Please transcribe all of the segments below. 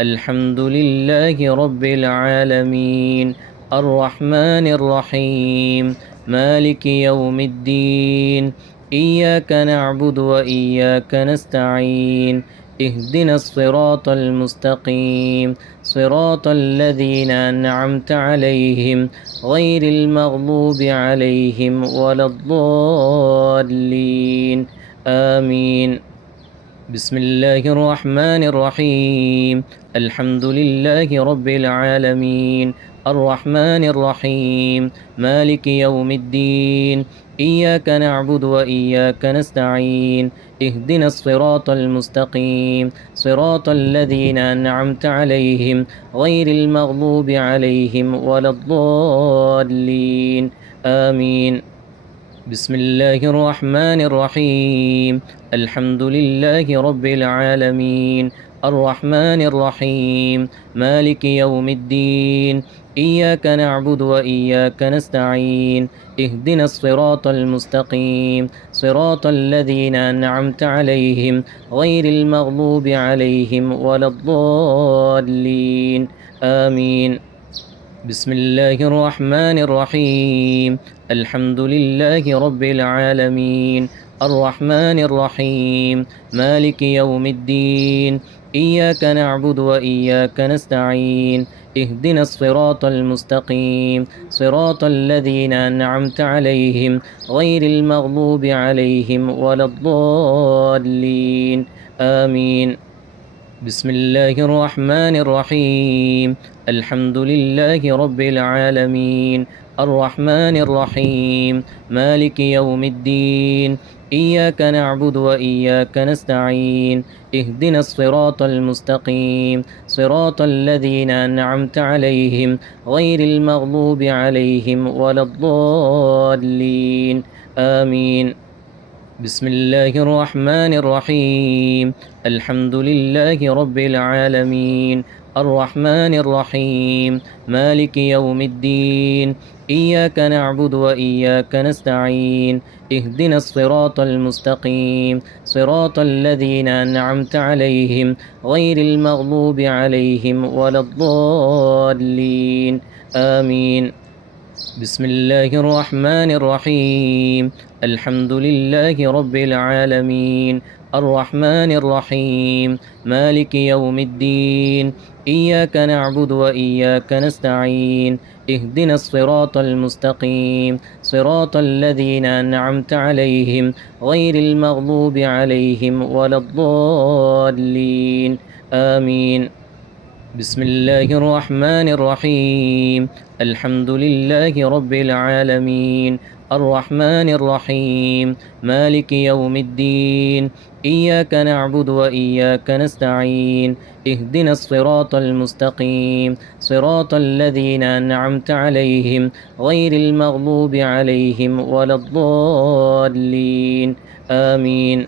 الحمد لله رب العالمين الرحمن الرحيم مالك يوم الدين إياك نعبد وإياك نستعين اهدنا الصراط المستقيم صراط الذين أنعمت عليهم غير المغضوب عليهم ولا الضالين آمين بسم الله الرحمن الرحيم الحمد لله رب العالمين الرحمن الرحيم مالك يوم الدين إياك نعبد وإياك نستعين اهدنا الصراط المستقيم صراط الذين أنعمت عليهم غير المغضوب عليهم ولا الضالين آمين بسم الله الرحمن الرحيم الحمد لله رب العالمين الرحمن الرحيم مالك يوم الدين إياك نعبد وإياك نستعين اهدنا الصراط المستقيم صراط الذين أنعمت عليهم غير المغضوب عليهم ولا الضالين آمين بسم الله الرحمن الرحيم الحمد لله رب العالمين الرحمن الرحيم مالك يوم الدين إياك نعبد وإياك نستعين اهدنا الصراط المستقيم صراط الذين أنعمت عليهم غير المغضوب عليهم ولا الضالين آمين بسم الله الرحمن الرحيم الحمد لله رب العالمين الرحمن الرحيم مالك يوم الدين إياك نعبد وإياك نستعين اهدنا الصراط المستقيم صراط الذين أنعمت عليهم غير المغضوب عليهم ولا الضالين آمين بسم الله الرحمن الرحيم الحمد لله رب العالمين الرحمن الرحيم مالك يوم الدين إياك نعبد وإياك نستعين اهدنا الصراط المستقيم صراط الذين أنعمت عليهم غير المغضوب عليهم ولا الضالين آمين بسم الله الرحمن الرحيم الحمد لله رب العالمين الرحمن الرحيم مالك يوم الدين إياك نعبد وإياك نستعين اهدنا الصراط المستقيم صراط الذين أنعمت عليهم غير المغضوب عليهم ولا الضالين آمين بسم الله الرحمن الرحيم الحمد لله رب العالمين الرحمن الرحيم مالك يوم الدين إياك نعبد وإياك نستعين اهدنا الصراط المستقيم صراط الذين أنعمت عليهم غير المغضوب عليهم ولا الضالين آمين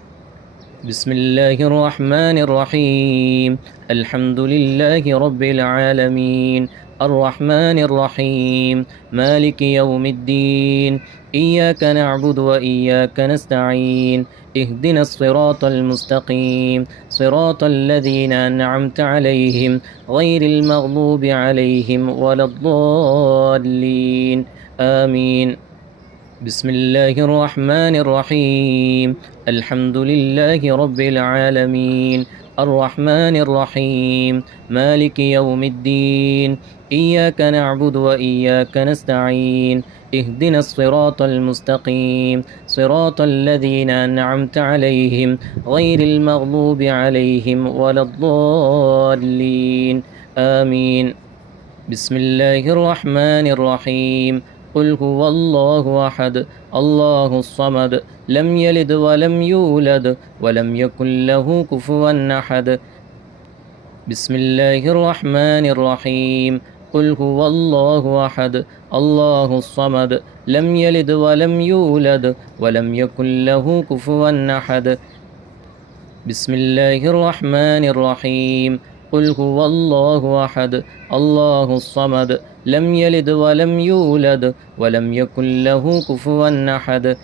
بسم الله الرحمن الرحيم الحمد لله رب العالمين الرحمن الرحيم مالك يوم الدين إياك نعبد وإياك نستعين اهدنا الصراط المستقيم صراط الذين أنعمت عليهم غير المغضوب عليهم ولا الضالين آمين بسم الله الرحمن الرحيم الحمد لله رب العالمين الرحمن الرحيم مالك يوم الدين إياك نعبد وإياك نستعين اهدنا الصراط المستقيم صراط الذين أنعمت عليهم غير المغضوب عليهم ولا الضالين آمين بسم الله الرحمن الرحيم قل هو الله أحد الله الصمد لم يلد ولم يولد ولم يكن له كفوا أحد بسم الله الرحمن الرحيم قل هو الله أحد الله الصمد لم يلد ولم يولد ولم يكن له كفوا أحد بسم الله الرحمن الرحيم قل هو الله أحد الله الصمد لم يلد ولم يولد ولم يكن له كفوا أحد بسم الله الرحمن الرحيم قل هو الله أحد الله الصمد لم يلد ولم يولد ولم يكن له كفوا أحد بسم الله الرحمن الرحيم قل هو الله أحد الله الصمد لم يلد ولم يولد ولم يكن له كفوا أحد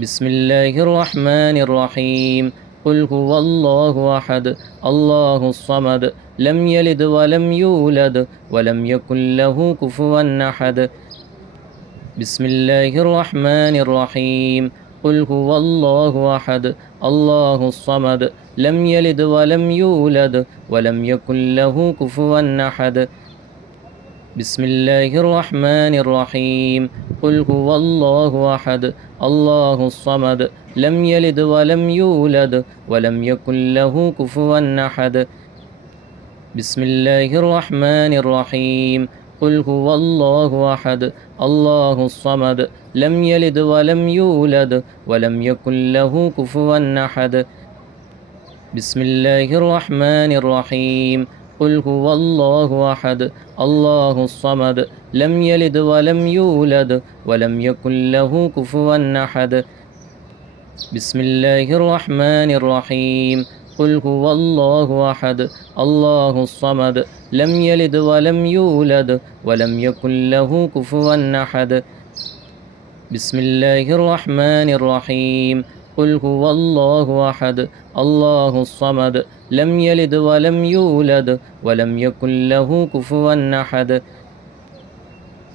بسم الله الرحمن الرحيم قل هو الله أحد الله الصمد لم يلد ولم يولد ولم يكن له كفوا أحد بسم الله الرحمن الرحيم قل هو الله أحد الله الصمد لم يلد ولم يولد ولم يكن له كفوا أحد بسم الله الرحمن الرحيم قل هو الله أحد الله الصمد لم يلد ولم يولد ولم يكن له كفوا أحد بسم الله الرحمن الرحيم قل هو الله أحد الله الصمد لم يلد ولم يولد ولم يكن له كفوا أحد بسم الله الرحمن الرحيم قل هو الله أحد الله الصمد لم يلد ولم يولد ولم يكن له كفوا أحد بسم الله الرحمن الرحيم قل هو الله أحد الله الصمد لم يلد ولم يولد ولم يكن له كفوا أحد بسم الله الرحمن الرحيم قل هو الله أحد الله الصمد لم يلد ولم يولد ولم يكن له كفوا أحد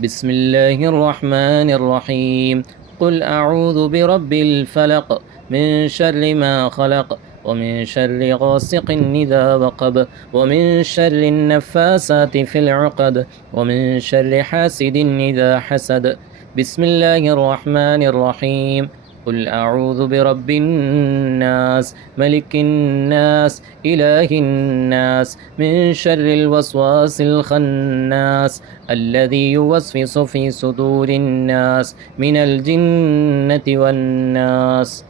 بسم الله الرحمن الرحيم قل أعوذ برب الفلق من شر ما خلق ومن شر غاسق إذا وقب ومن شر النفاسات في العقد ومن شر حاسد إذا حسد بسم الله الرحمن الرحيم قل أعوذ برب الناس ملك الناس إله الناس من شر الوسواس الخناس الذي يوسوس في صدور الناس من الجنة والناس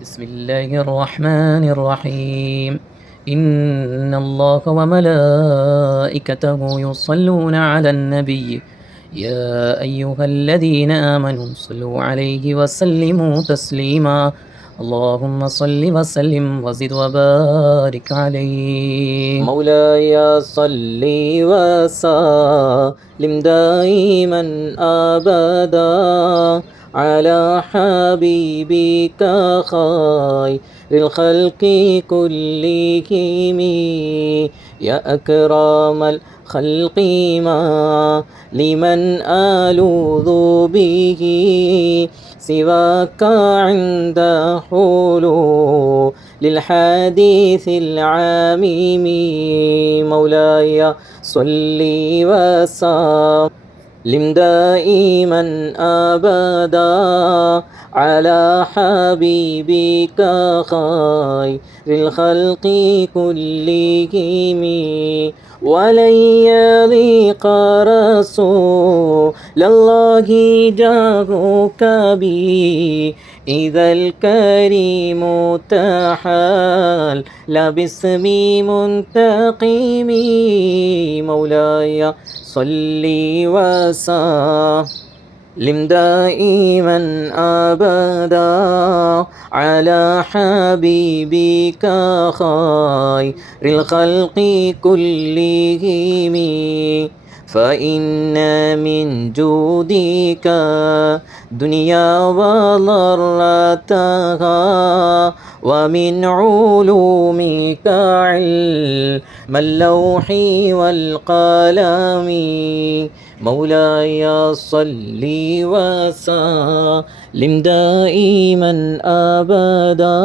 بسم الله الرحمن الرحيم إن الله وملائكته يصلون على النبي يا أيها الذين آمنوا صلوا عليه وسلموا تسليما اللهم صل وسلم وزد وبارك عليه مولاي صل وسلم دائما أبدا على حبيبك خير الخلق كلهم يا أكرم الخلق ما لمن ألوذ به سواك عند حلول للحديث العميم مولاي صل وسلم دائما أبدا على حبيبك خير الخلق كلهم ولن يليق رسول الله جاهك به إذا الكريم تحال باسم منتقم مولاي صل وسلم دائما أبدا على حبيبك خير الخلق كلهم فإن من جودك دنيا وضرتها ومن علومك علم اللوح والقلم مولاي صل وسلم دائما أبدا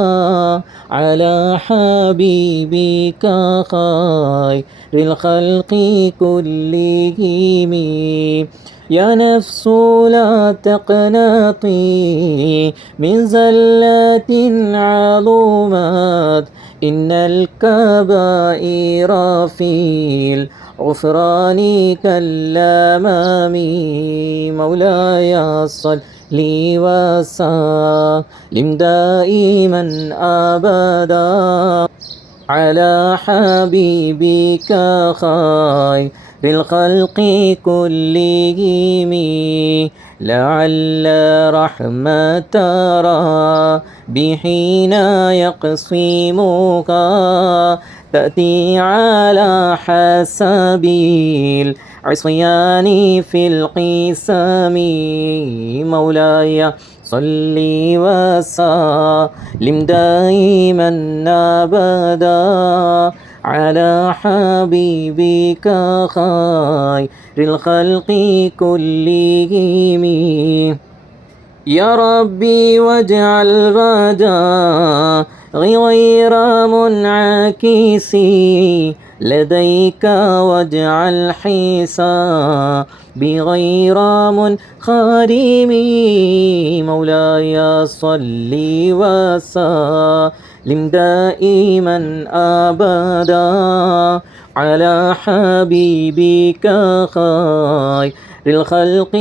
على حبيبك خير الخلق كلهم يا نفس لا تقنطي من زلات عظمت إن الكبائر في الغفران كالأمام مولاي صل وسلم دائما أبدا على حبيبك خير الخلق كلهم لعل رحمة ربي يقسمها تأتي على حسب العصيان في القسم. مولاي صل وسلم دائما أبدا على حبيبك خير الخلق كلهم. يا ربي واجعل رجاء غير منعكس لديك، واجعل حسابي غير منخرم. مولاي صل وسلم دائما أبدا على حبيبك خير الخلق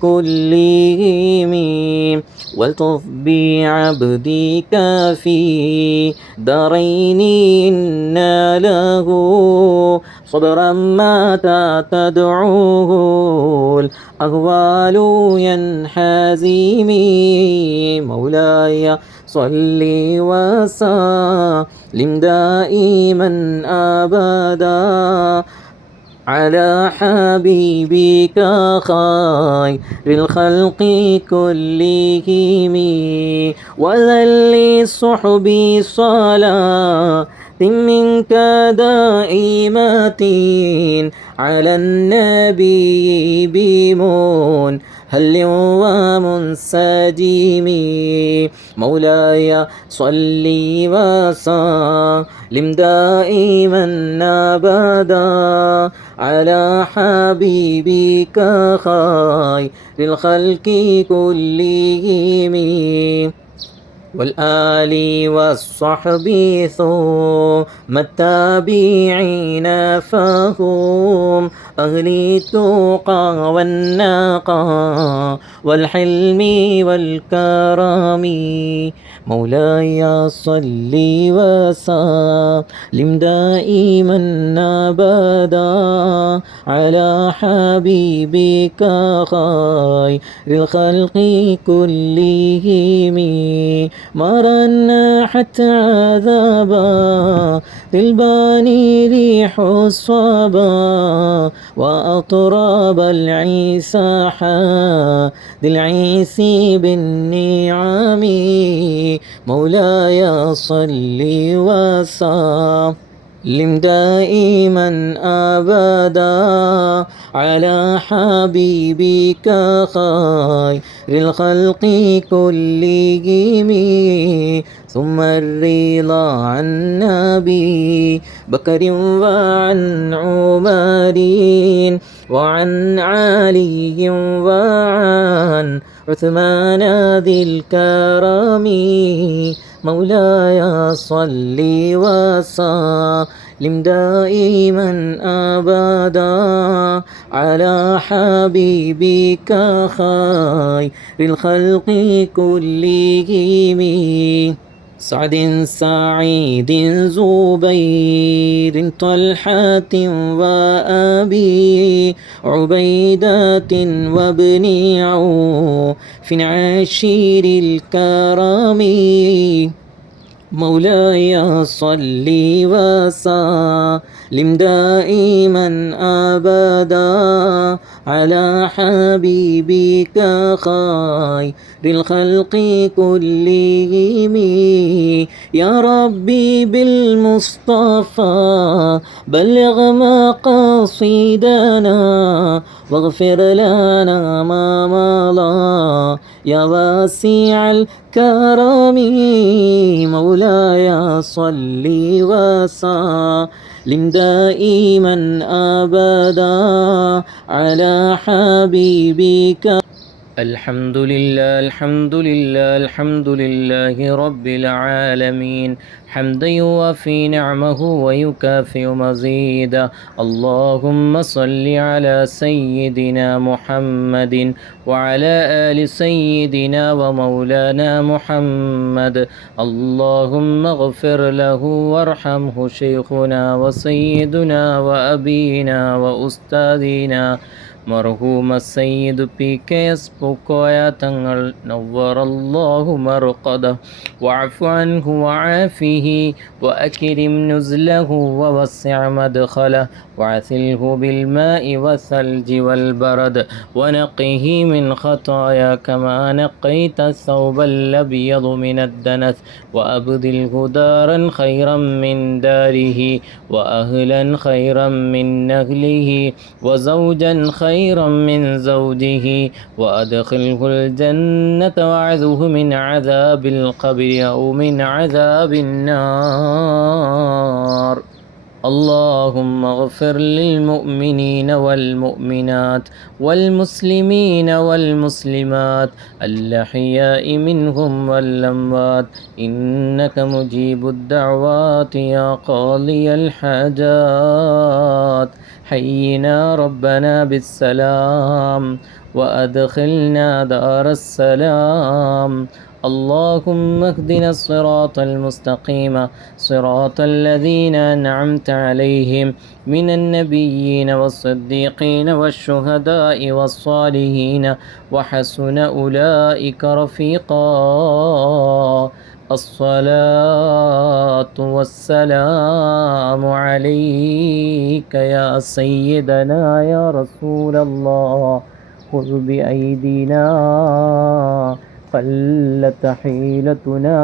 كلهم. والطف بعبدك في دارين إن له صدرا متى تدعوه الأهوال ينحزم. مولاي صل وسلم دائما أبدا على حبيبك خير الخلق كلهم. وذل صحبي صلاة منك دائمة على النبي بمن هل ومنسجم. مولاي صل وسلم دائما أبدا على حبيبك خير الخلق كلهم. والآل والصحب ثم التابعين فهم أهل التقى والنقى والحلم والكرم. مولاي صل وسلم دائما أبدا على حبيبك خير الخلق كلهم. مرنا حتى عذابا للباني ريح الصبا وأطراب العيسى ذي العيس بالنعم. مولاي صل وسلم دائما أبدا على حبيبك خير الخلق كلهم. ثم الرضا عن نبي بكر وعن عمر وعن علي وعن عثمان ذي الكرم. مولاي صل وسلم دائما أبدا على حبيبك خير الخلق كلهم. سعد سعيد زبير طلحة وأبي عبيدة وابن عوف عشير الكرم. مولاي صل وسلم دائما أبدا على حبيبك خير الخلق كلهم. يا ربي بالمصطفى بلغ مقاصدنا واغفر لنا ما مضى يا واسع الكرم. مولاي صل وسلم دائما أبدا على حبيبك. الحمد لله الحمد لله الحمد لله رب العالمين حمدا يوافي نعمه ويكافئ مزيدا. اللهم صل على سيدنا محمد وعلى آل سيدنا ومولانا محمد. اللهم اغفر له وارحمه شيخنا وسيدنا وأبينا وأستاذنا മർഹൂമ Sayyid PKS Pookoya Thangal നവ്വറല്ലാഹു മർഖദ വഅഫു അൻഹു വആഫിഹി വഅക്രിം നുസ്ലഹു വവസ്സിഅ മദ്ഖല വഅസിൽഹു ബിൽമാഇ വസ്സൽജി വൽബറദ് വനഖിഹി മിൻ ഖതായ കമാ നഖൈത الثوب الأبيض من الدنس وأبدله دارا خيرا من داره وأهلا خيرا من أهله وزوجا خيرا من زوجه وأدخله الجنة وأعذه من عذاب القبر أو من عذاب النار. اللهم اغفر للمؤمنين والمؤمنات والمسلمين والمسلمات الأحياء منهم والأموات إنك مجيب الدعوات يا قاضي الحاجات. حينا ربنا بالسلام وأدخلنا دار السلام. اللهم اهدنا الصراط المستقيم صراط الذين أنعمت عليهم من النبيين والصديقين والشهداء والصالحين وحسن أولئك رفيقا. الصلاة والسلام عليك يا سيدنا يا رسول الله. خذ بأيدينا قلت حيلتنا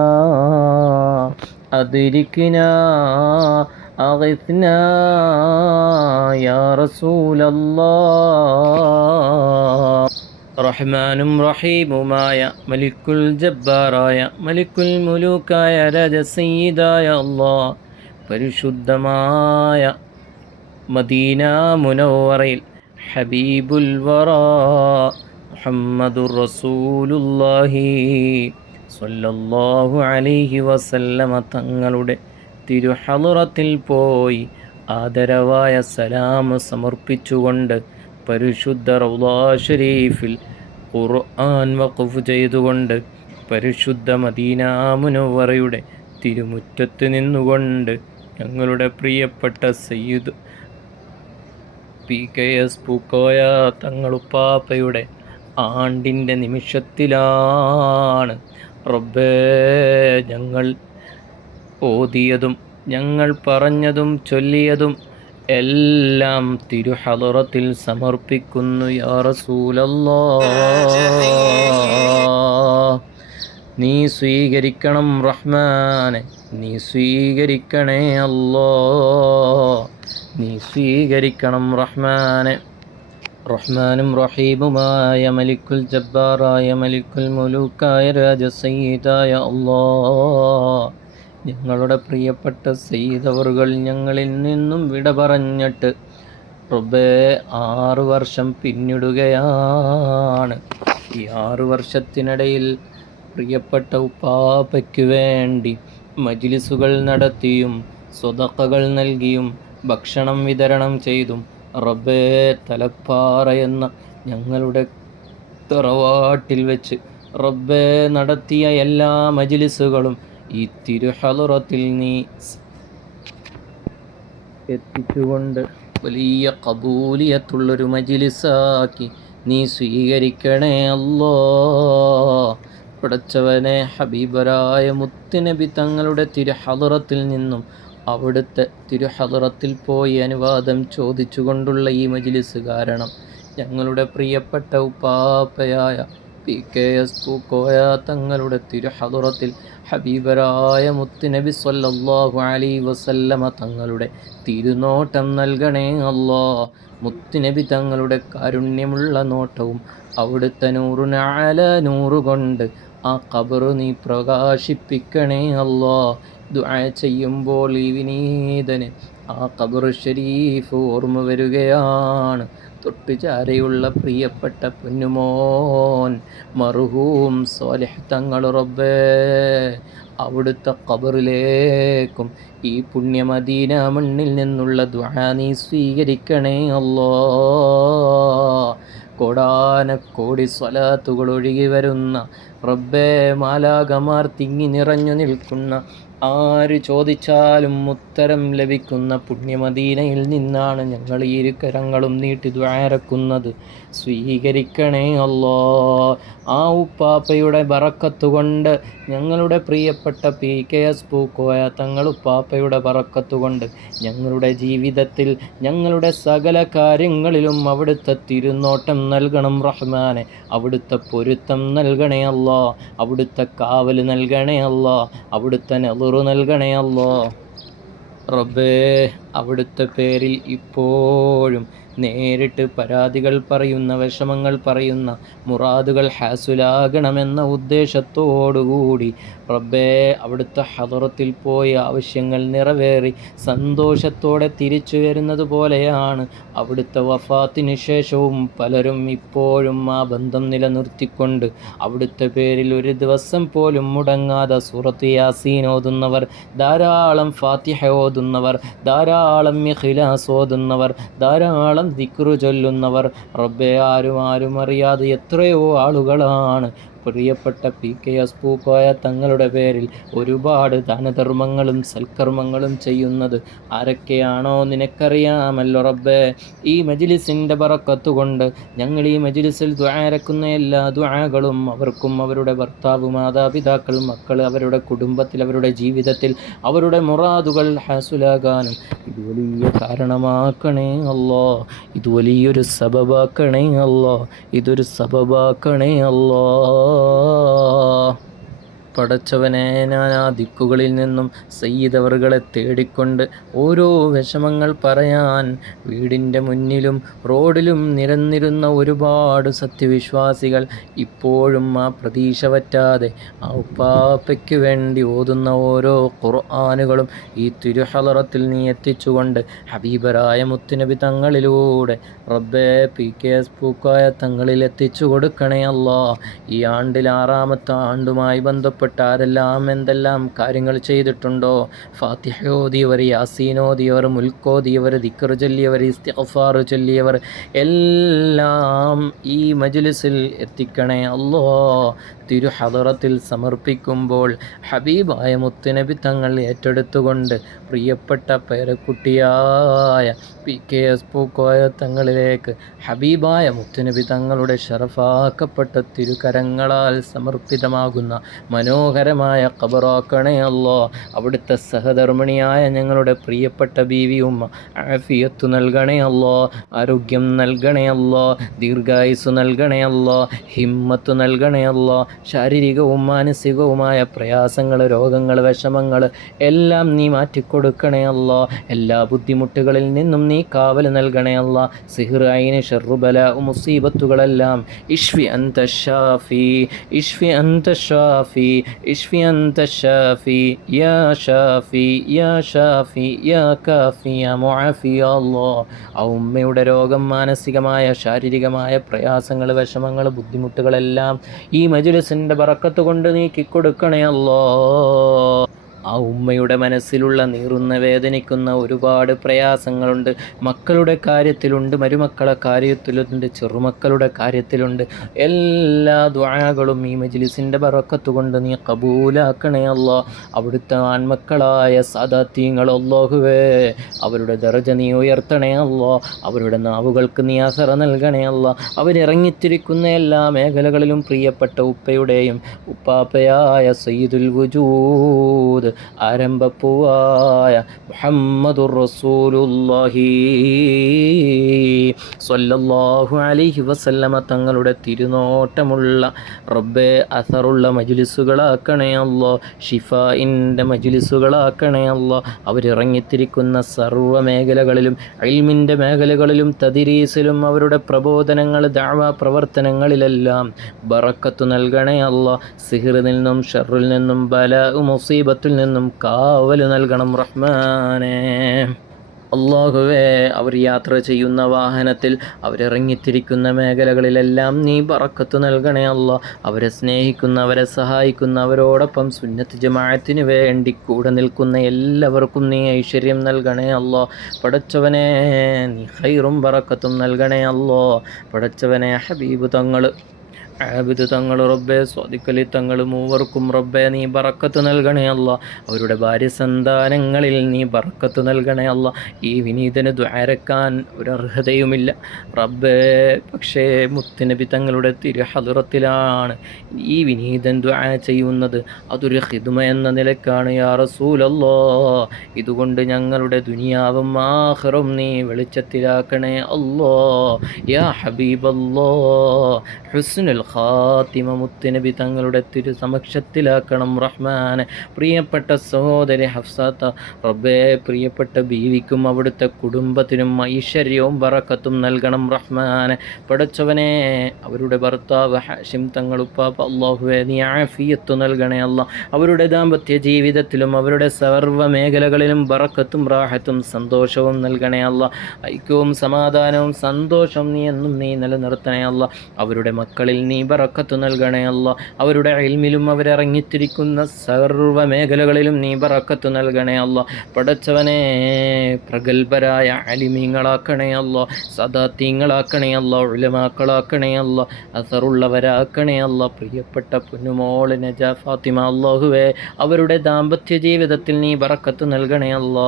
أدركنا أغثنا يا رسول الله. റഹ്മാനും റഹീമുമായ മലിക്കുൽ ജബ്ബാറായ മലിക്കുൽ മുലൂക്കായ രാജസയ്യിദായ അല്ലാഹ്, പരിശുദ്ധമായ മദീന മുനവ്വറയിൽ ഹബീബുൽ വറാ മുഹമ്മദുർ റസൂലുള്ളാഹി സ്വല്ലല്ലാഹു അലൈഹി വസല്ലമ തങ്ങളുടെ തിരുഹളറത്തിൽ പോയി ആദരവായ സലാം സമർപ്പിച്ചുകൊണ്ട് പരിശുദ്ധ റൗളാ ഷരീഫിൽ ഖുർആൻ വഖഫ് ചെയ്തുകൊണ്ട് പരിശുദ്ധ മദീന മുനവ്വറയുടെ തിരുമുറ്റത്ത് നിന്നുകൊണ്ട് ഞങ്ങളുടെ പ്രിയപ്പെട്ട സയ്യിദ് PKS പൂക്കോയ തങ്ങളുപ്പാപ്പയുടെ ആണ്ടിൻ്റെ നിമിഷത്തിലാണ് റബ്ബേ ഞങ്ങൾ ഓതിയതും ഞങ്ങൾ പറഞ്ഞതും ചൊല്ലിയതും എല്ലാം തിരുഹളറത്തിൽ സമർപ്പിക്കുന്നു യാ റസൂലല്ലാഹ്. നീ സ്വീകരിക്കണം റഹ്മാനെ, നീ സ്വീകരിക്കണേ അല്ലാഹ്, നീ സ്വീകരിക്കണം റഹ്മാനെ. റഹ്മാനും റഹീമുമായ മലിക്കുൽ ജബ്ബാറായ മലിക്കുൽ മുലൂക്കായ രാജസയ്യിദായ അല്ലാഹ്, ഞങ്ങളുടെ പ്രിയപ്പെട്ട സയ്യിദവറുകൾ ഞങ്ങളിൽ നിന്നും വിട പറഞ്ഞിട്ട് റബ്ബേ 6 വർഷം പിന്നിടുകയാണ്. ഈ 6 വർഷത്തിനിടയിൽ പ്രിയപ്പെട്ട ഉപ്പാപ്പയ്ക്ക് വേണ്ടി മജ്ലിസുകൾ നടത്തിയും സ്വതക്കകൾ നൽകിയും ഭക്ഷണം വിതരണം ചെയ്തും റബ്ബേ തലപ്പാറ എന്ന ഞങ്ങളുടെ തറവാട്ടിൽ വെച്ച് റബ്ബേ നടത്തിയ എല്ലാ മജ്ലിസുകളും ഈ തിരുഹളറത്തിൽ നീ എത്തിച്ചുകൊണ്ട് വലിയ ഖബൂലിയത്തുള്ളൊരു മജ്ലിസാക്കി നീ സ്വീകരിക്കണേ അല്ലാഹ്. പടച്ചവനെ, ഹബീബരായ മുത്തുനബി തങ്ങളുടെ തിരുഹളറത്തിൽ നിന്നും അവിടുത്തെ തിരുഹളറത്തിൽ പോയി അനുവാദം ചോദിച്ചുകൊണ്ടുള്ള ഈ മജ്ലിസ് കാരണം ഞങ്ങളുടെ പ്രിയപ്പെട്ട ഉപ്പാപ്പയായ PKS പൂക്കോയ തങ്ങളുടെ തിരുഹളറത്തിൽ ഹബീബരായ മുത്തുനബി സ്വല്ലല്ലാഹു അലൈഹി വസല്ലമ തങ്ങളുടെ തിരുനോട്ടം നൽകണേ അല്ലാഹ്. മുത്തുനബി തങ്ങളുടെ കാരുണ്യമുള്ള നോട്ടവും അവിടുത്തെ നൂറുനഅല നൂറുകൊണ്ട് ആ ഖബറ് നീ പ്രകാശിപ്പിക്കണേ അല്ലാഹ്. ദുആ ചെയ്യുമ്പോൾ ഈ വിനീതന് ആ ഖബർ ഷരീഫ് ഓർമ്മ വരികയാണ്. തൊട്ടുചാരയുള്ള പ്രിയപ്പെട്ട പൊന്നുമോൻ മർഹൂം സ്വാലിഹ് തങ്ങൾ റബ്ബേ അവിടുത്തെ ഖബറിലേക്കും ഈ പുണ്യമദീന മണ്ണിൽ നിന്നുള്ള ദുആ നീ സ്വീകരിക്കണേ അല്ലാഹ്. കോടാനക്കോടി സ്വലാത്തുകൾ ഒഴുകി വരുന്ന റബ്ബേ, മാലാകമാർ തിങ്ങി നിറഞ്ഞു നിൽക്കുന്ന ആര് ചോദിച്ചാലും ഉത്തരം ലഭിക്കുന്ന പുണ്യമദീനയിൽ നിന്നാണ് ഞങ്ങൾ ഈ ഇരുകരങ്ങളും നീട്ടി ദ്വാരക്കുന്നത്. സ്വീകരിക്കണേ അല്ലാ. ആ ഉപ്പാപ്പയുടെ ബറക്കത്തുകൊണ്ട്, ഞങ്ങളുടെ പ്രിയപ്പെട്ട PKS പൂക്കോയ തങ്ങളുപ്പാപ്പയുടെ ബറക്കത്തുകൊണ്ട് ഞങ്ങളുടെ ജീവിതത്തിൽ ഞങ്ങളുടെ സകല കാര്യങ്ങളിലും അവിടുത്തെ തിരുനോട്ടം നൽകണം റഹ്മാനെ. അവിടുത്തെ പൊരുത്തം നൽകണേ അല്ലാ. അവിടുത്തെ കാവൽ നൽകണേ അല്ലാ. അവിടുത്തെ നളുറു നൽകണേ അല്ലാ. റബ്ബേ, അവിടുത്തെ പേരിൽ ഇപ്പോഴും നേരിട്ട് പരാതികൾ പറയുന്ന, വിഷമങ്ങൾ പറയുന്ന, മുറാദുകൾ ഹാസുലാകണമെന്ന ഉദ്ദേശത്തോടുകൂടി റബ്ബേ അവിടുത്തെ ഹദറത്തിൽ പോയി ആവശ്യങ്ങൾ നിറവേറി സന്തോഷത്തോടെ തിരിച്ചു വരുന്നത് പോലെയാണ് അവിടുത്തെ വഫാത്തിന് ശേഷവും പലരും ഇപ്പോഴും ആ ബന്ധം നിലനിർത്തിക്കൊണ്ട് അവിടുത്തെ പേരിൽ ഒരു ദിവസം പോലും മുടങ്ങാതെ സൂറത്ത് യാസീൻ ഓതുന്നവർ, ധാരാളം ഫാത്തിഹ ഓതുന്നവർ, ധാരാളം ഇഖ്ലാസ് ഓതുന്നവർ, ധാരാളം ദിക്റ് ചൊല്ലുന്നവർ, റബ്ബേ ആരും അറിയാതെ എത്രയോ ആളുകളാണ് പ്രിയപ്പെട്ട PKS പൂക്കോയ തങ്ങളുടെ പേരിൽ ഒരുപാട് ദാനധർമ്മങ്ങളും സൽക്കർമ്മങ്ങളും ചെയ്യുന്നത്. ആരൊക്കെയാണോ നിനക്കറിയാമല്ലോ റബ്ബേ. ഈ മജ്ലിസിൻ്റെ ബറക്കത്തുകൊണ്ട് ഞങ്ങൾ ഈ മജ്ലിസിൽ ദുആരക്കുന്ന എല്ലാ ദുആകളും അവർക്കും അവരുടെ ഭർത്താവ്, മാതാപിതാക്കൾ, മക്കൾ, അവരുടെ കുടുംബത്തിൽ, അവരുടെ ജീവിതത്തിൽ അവരുടെ മുറാദുകൾ ഹാസുലാകാനും ഇത് വലിയ കാരണമാക്കണേ അല്ലാ. ഇത് വലിയൊരു സബബാക്കണേ അല്ലാ. ഇതൊരു സബബാക്കണേ അല്ലാ. പടച്ചവനെ, ഞാൻ ആ ദിക്കുകളിൽ നിന്നും സയ്യിദവറുകളെ തേടിക്കൊണ്ട് ഓരോ വിഷമങ്ങൾ പറയാൻ വീടിൻ്റെ മുന്നിലും റോഡിലും നിരന്നിരുന്ന ഒരുപാട് സത്യവിശ്വാസികൾ ഇപ്പോഴും ആ പ്രതീക്ഷ പറ്റാതെ ആ ഉപ്പാപ്പയ്ക്ക് വേണ്ടി ഓതുന്ന ഓരോ ഖുർആനുകളും ഈ തിരുഹളറത്തിൽ നീ എത്തിച്ചുകൊണ്ട് ഹബീബരായ മുത്തുനബി തങ്ങളിലൂടെ റബ്ബേ PKS പൂക്കോയ തങ്ങളിൽ എത്തിച്ചു കൊടുക്കണേ അല്ലാ. ഈ ആണ്ടിൽ 6ാമത്തെ ആണ്ടുമായി ബന്ധപ്പെട്ട് ആരെല്ലാം എന്തെല്ലാം കാര്യങ്ങൾ ചെയ്തിട്ടുണ്ടോ, ഫാത്തിഹ ഓതിയവർ, യാസീൻ ഓതിയവർ, മുൽക്കോതിയവർ, ദിക്റ് ചൊല്ലിയവർ, ഇസ്തിഗ്ഫാർ ചൊല്ലിയവർ എല്ലാം ഈ മജ്ലിസിൽ എത്തിക്കണേ അല്ലാ. തിരുഹദറത്തിൽ സമർപ്പിക്കുമ്പോൾ ഹബീബായ മുത്തുനബി തങ്ങൾ ഏറ്റെടുത്തുകൊണ്ട് പ്രിയപ്പെട്ട പേരക്കുട്ടിയായ PKS പൂക്കോയ തങ്ങളിലേക്ക് ഹബീബായ മുത്തുനബി തങ്ങളുടെ ഷറഫാക്കപ്പെട്ട തിരുകരങ്ങളാൽ സമർപ്പിതമാകുന്ന മനോഹരമായ ഖബറാക്കണേ അല്ലാ. അവിടുത്തെ സഹധർമ്മിണിയായ ഞങ്ങളുടെ പ്രിയപ്പെട്ട ബീവി ഉമ്മ ആഫിയത്ത് നൽകണേ അല്ലാ. ആരോഗ്യം നൽകണേ അല്ലാ. ദീർഘായുസ് നൽകണേ അല്ലാ. ഹിമ്മത്ത് നൽകണേ അല്ലാ. ശാരീരികവും മാനസികവുമായ പ്രയാസങ്ങൾ, രോഗങ്ങൾ, വിഷമങ്ങൾ എല്ലാം നീ മാറ്റിക്കൊടുക്കണേ അല്ലാ. എല്ലാ ബുദ്ധിമുട്ടുകളിൽ നിന്നും നീ കാവൽ നൽകണേ അല്ലാ. സിഹ്ർ, ഐന്, ശർറു, ബലാ, മുസീബത്തുകളെല്ലാം ഇഷ്ഫി അൻത ഷാഫി, ഇഷ്ഫി അൻത ഷാഫി, ഇഷ്ഫി അൻത ഷാഫി, യാ ഷാഫി, യാ ഷാഫി, യാ കാഫി, യാ മുആഫി അല്ലാ. ആ ഉമ്മയുടെ രോഗം, മാനസികമായ ശാരീരികമായ പ്രയാസങ്ങൾ, വിഷമങ്ങൾ, ബുദ്ധിമുട്ടുകളെല്ലാം ഈ മജ്ലിസിൻ്റെ ബറക്കത്ത് കൊണ്ട് നീക്കിക്കൊടുക്കണേ അല്ലാ. ആ ഉമ്മയുടെ മനസ്സിലുള്ള നീറുന്ന, വേദനിക്കുന്ന ഒരുപാട് പ്രയാസങ്ങളുണ്ട്. മക്കളുടെ കാര്യത്തിലുണ്ട്, മരുമക്കളെ കാര്യത്തിലുണ്ട്, ചെറുമക്കളുടെ കാര്യത്തിലുണ്ട്. എല്ലാ ദുആകളും ഈ മജ്ലിസിൻ്റെ ബറക്കത്ത് കൊണ്ട് നീ കബൂലാക്കണേ അല്ലാ. അവിടുത്തെ ആൺമക്കളായ സാദാത്യങ്ങൾ അല്ലാഹുവേ, അവരുടെ ദറജ നീ ഉയർത്തണേ അല്ലാ. അവരുടെ നാവുകൾക്ക് നീ അസറ നൽകണേ അല്ലാ. അവരിറങ്ങിത്തിരിക്കുന്ന എല്ലാ മേഖലകളിലും പ്രിയപ്പെട്ട ഉപ്പയുടെയും ഉപ്പാപ്പയായ സയ്യിദുൽ വജൂദ് ആരംഭപ്പൂവായ മുഹമ്മദുർ റസൂലുള്ളാഹി സ്വല്ലല്ലാഹു അലൈഹി വസല്ലമ തങ്ങളുടെ തിരുനോട്ടമുള്ള റബ്ബേ അസറുള്ള മജ്ലിസുകളാക്കണേ അല്ലാ. ഷിഫാഇൻ്റെ മജ്ലിസുകളാക്കണേ അല്ലാ. അവരിറങ്ങിത്തിരിക്കുന്ന സർവ്വ മേഖലകളിലും, ഇൽമിൻ്റെ മേഖലകളിലും, തദ്രീസിലും, അവരുടെ പ്രബോധനങ്ങൾ, ദഅവ പ്രവർത്തനങ്ങളിലെല്ലാം ബറക്കത്ത് നൽകണേ അല്ലാ. സിഹ്റിൽ നിന്നും, ഷർറിൽ നിന്നും, ബലാ, മുസീബത്തിൽ നിന്നും കാവൽ നൽകണം റഹ്മാനേ. അല്ലാഹുവേ, അവർ യാത്ര ചെയ്യുന്ന വാഹനത്തിൽ, അവരിറങ്ങിത്തിരിക്കുന്ന മേഖലകളിലെല്ലാം നീ ബറക്കത്ത് നൽകണേ അല്ലാ. അവരെ സ്നേഹിക്കുന്ന, അവരെ സഹായിക്കുന്ന, അവരോടൊപ്പം സുന്നത്ത് ജമാഅത്തിന് വേണ്ടി കൂടെ നിൽക്കുന്ന എല്ലാവർക്കും നീ ഐശ്വര്യം നൽകണേ അല്ലാ. പടച്ചവനെ, നീ ഖൈറും ബറക്കത്തും നൽകണേ അല്ലാ. പടച്ചവനെ, ഹബീബ് തങ്ങൾ ആബിദ് തങ്ങൾ റബ്ബെ, സ്വാദിഖലി തങ്ങൾ മൂവർക്കും റബ്ബെ നീ ബറക്കത്ത് നൽകണേ അല്ല. അവരുടെ ഭാര്യ സന്താനങ്ങളിൽ നീ ബറക്കത്ത് നൽകണേ അല്ല. ഈ വിനീതന് ദ്വാരക്കാൻ ഒരർഹതയുമില്ല റബ്ബെ. പക്ഷേ മുത്തുനബി തങ്ങളുടെ തിരുഹദ്റത്തിലാണ് ഈ വിനീതൻ ദ്വാ ചെയ്യുന്നത്. അതൊരു ഖിദ്മ എന്ന നിലക്കാണ് യാ റസൂലല്ലാ. ഇതുകൊണ്ട് ഞങ്ങളുടെ ദുനിയാവും ആഖിറവും നീ വെളിച്ചത്തിലാക്കണേ അല്ലാ. യാ ഹബീബല്ലാ, ഹുസ്നുൽ ഖാത്തിമ മുത്തുനബി തങ്ങളുടെ തിരു സമക്ഷത്തിലാക്കണം റഹ്മാനെ. പ്രിയപ്പെട്ട സഹോദരി ഹഫ്സാത്ത റബ്ബേ, പ്രിയപ്പെട്ട ബീവിക്കും അവിടുത്തെ കുടുംബത്തിനും ഐശ്വര്യവും ബറക്കത്തും നൽകണം റഹ്മാനെ. പടച്ചവനെ, അവരുടെ ഭർത്താവ് ഹാഷിം തങ്ങളുപ്പാപ്പ അല്ലാഹുവേ നീ ആഫിയത്ത് നൽകണേ അല്ല. അവരുടെ ദാമ്പത്യ ജീവിതത്തിലും അവരുടെ സർവ്വ മേഖലകളിലും ബറക്കത്തും റാഹത്തും സന്തോഷവും നൽകണേ അല്ല. ഐക്യവും സമാധാനവും സന്തോഷവും നീ എന്നും നീ നിലനിർത്തണേ അല്ല. അവരുടെ മക്കളിൽ നീ ബറക്കത്ത് നൽകണേ അല്ല. അവരുടെ ഇൽമിലും അവരിറങ്ങിത്തിരിക്കുന്ന സർവ്വ മേഖലകളിലും നീ ബറക്കത്ത് നൽകണേ അല്ല. പടച്ചവനെ, പ്രഗത്ഭരായ അലിമീങ്ങളാക്കണേ അല്ല, സദാത്തീങ്ങളാക്കണേ അല്ല, ഉലമാക്കളാക്കണേ അല്ല, അസറുള്ളവരാക്കണേ അല്ല. പ്രിയപ്പെട്ട പൊന്നുമോള് നജാ ഫാത്തിമ അല്ലാഹുവേ, അവരുടെ ദാമ്പത്യ ജീവിതത്തിൽ നീ ബറക്കത്ത് നൽകണേ അല്ല.